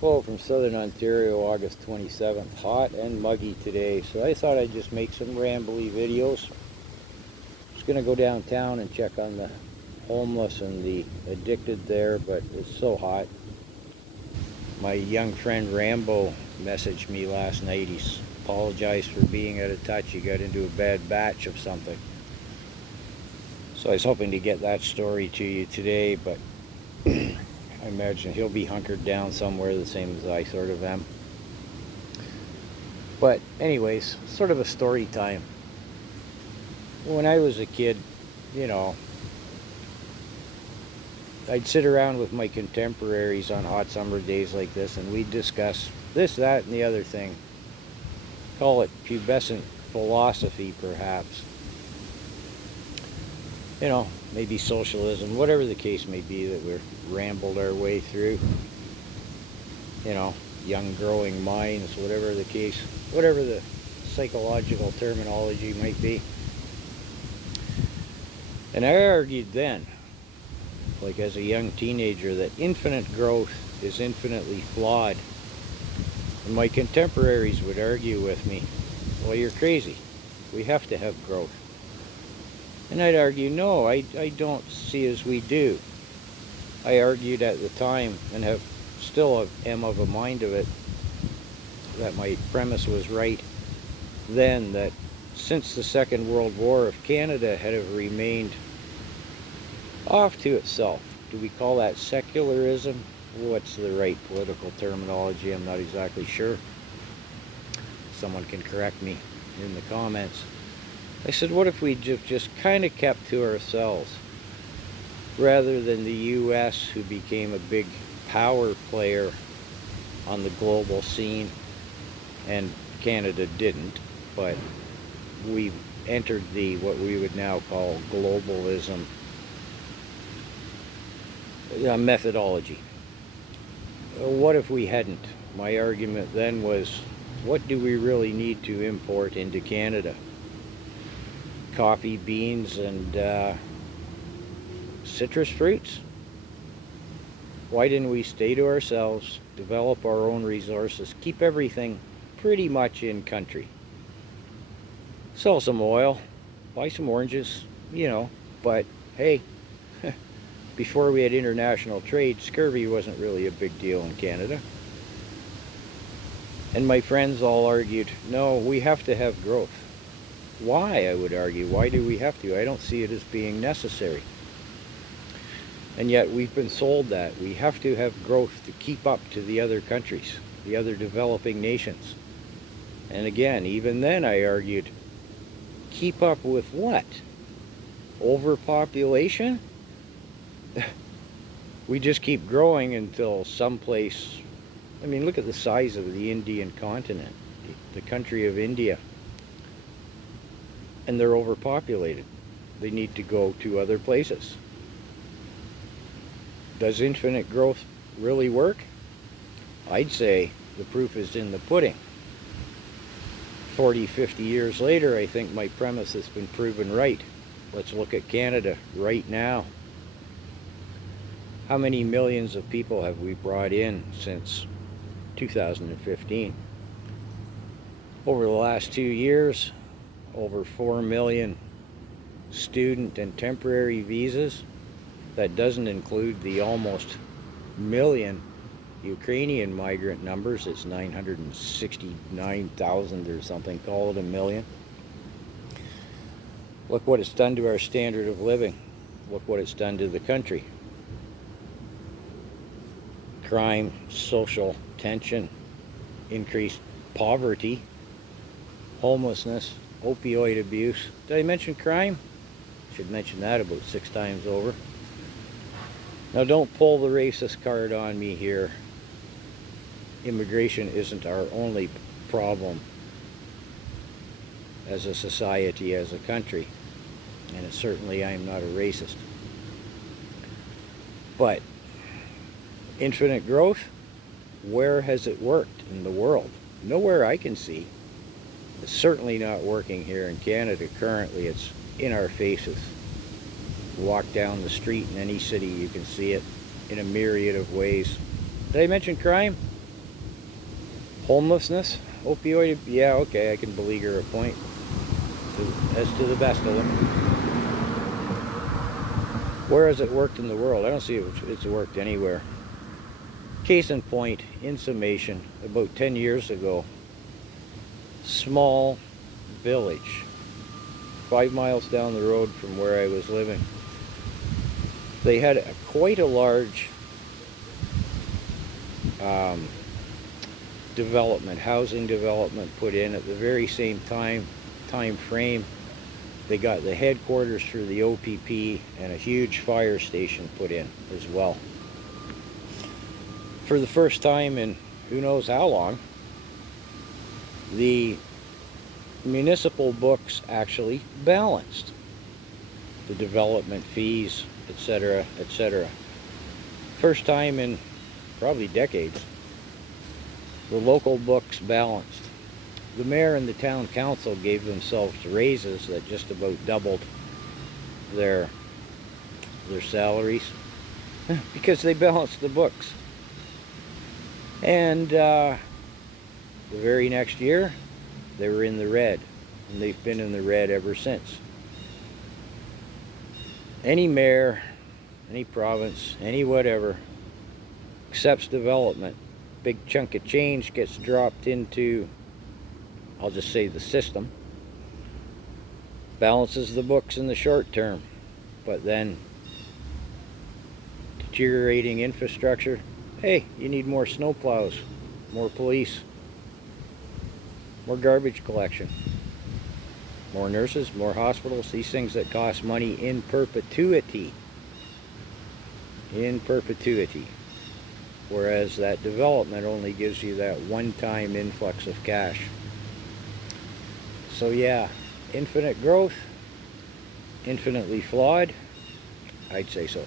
Hello from Southern Ontario, August 27th. Hot and muggy today, so I thought I'd just make some rambly videos. Just gonna go downtown and check on the homeless and the addicted there, but it's so hot. My young friend Rambo messaged me last night. He's apologized for being out of touch. He got into a bad batch of something. So I was hoping to get that story to you today, but I imagine he'll be hunkered down somewhere the same as I sort of am. But anyways, sort of a story time. When I was a kid, you know, I'd sit around with my contemporaries on hot summer days like this, and we'd discuss this, that, and the other thing. Call it pubescent philosophy, perhaps. You know, maybe socialism, whatever the case may be that we've rambled our way through. You know, young growing minds, whatever the case, whatever the psychological terminology might be. And I argued then, like as a young teenager, that infinite growth is infinitely flawed. And my contemporaries would argue with me, well, you're crazy. We have to have growth. And I'd argue, no, I don't see as we do. I argued at the time, and still am of a mind of it, that my premise was right then, that since the Second World War, if Canada had have remained off to itself, do we call that secularism? What's the right political terminology? I'm not exactly sure. Someone can correct me in the comments. I said, what if we just kind of kept to ourselves, rather than the U.S., who became a big power player on the global scene, and Canada didn't, but we entered the what we would now call globalism methodology. What if we hadn't? My argument then was, what do we really need to import into Canada? Coffee beans and citrus fruits? Why didn't we stay to ourselves, develop our own resources, keep everything pretty much in country? Sell some oil, buy some oranges, you know, but hey, before we had international trade, scurvy wasn't really a big deal in Canada. And my friends all argued, no, we have to have growth. Why, I would argue, why do we have to? I don't see it as being necessary. And yet we've been sold that we have to have growth to keep up to the other countries, the other developing nations. And again, even then I argued, keep up with what? Overpopulation? We just keep growing until someplace, I mean, look at the size of the Indian continent, the country of India. And they're overpopulated. They need to go to other places. Does infinite growth really work? I'd say the proof is in the pudding. 40, 50 years later, I think my premise has been proven right. Let's look at Canada right now. How many millions of people have we brought in since 2015? Over the last 2 years, over 4 million student and temporary visas. That doesn't include the almost million Ukrainian migrant numbers. It's 969,000 or something, call it a million. Look what it's done to our standard of living. Look what it's done to the country. Crime, social tension, increased poverty, homelessness, opioid abuse. Did I mention crime? Should mention that about 6 times over. Now don't pull the racist card on me here. Immigration isn't our only problem as a society, as a country. And certainly I am not a racist. But infinite growth, where has it worked in the world? Nowhere I can see. It's certainly not working here in Canada currently. It's in our faces. Walk down the street in any city, you can see it in a myriad of ways. Did I mention crime? Homelessness, opioid, yeah, okay, I can beleaguer a point as to the best of them. Where has it worked in the world? I don't see it's worked anywhere. Case in point, in summation, about 10 years ago, small village, 5 miles down the road from where I was living, they had quite a large housing development put in at the very same time frame. They got the headquarters for the OPP and a huge fire station put in as well. For the first time in who knows how long, the municipal books actually balanced the development fees, etc., etc. First time in probably decades, the local books balanced. The mayor and the town council gave themselves raises that just about doubled their salaries because they balanced the books. And the very next year, they were in the red, and they've been in the red ever since. Any mayor, any province, any whatever, accepts development, big chunk of change gets dropped into, I'll just say, the system, balances the books in the short term, but then deteriorating infrastructure. Hey, you need more snowplows, more police, more garbage collection, more nurses, more hospitals, these things that cost money in perpetuity. In perpetuity. Whereas that development only gives you that one-time influx of cash. So yeah, infinite growth, infinitely flawed, I'd say so.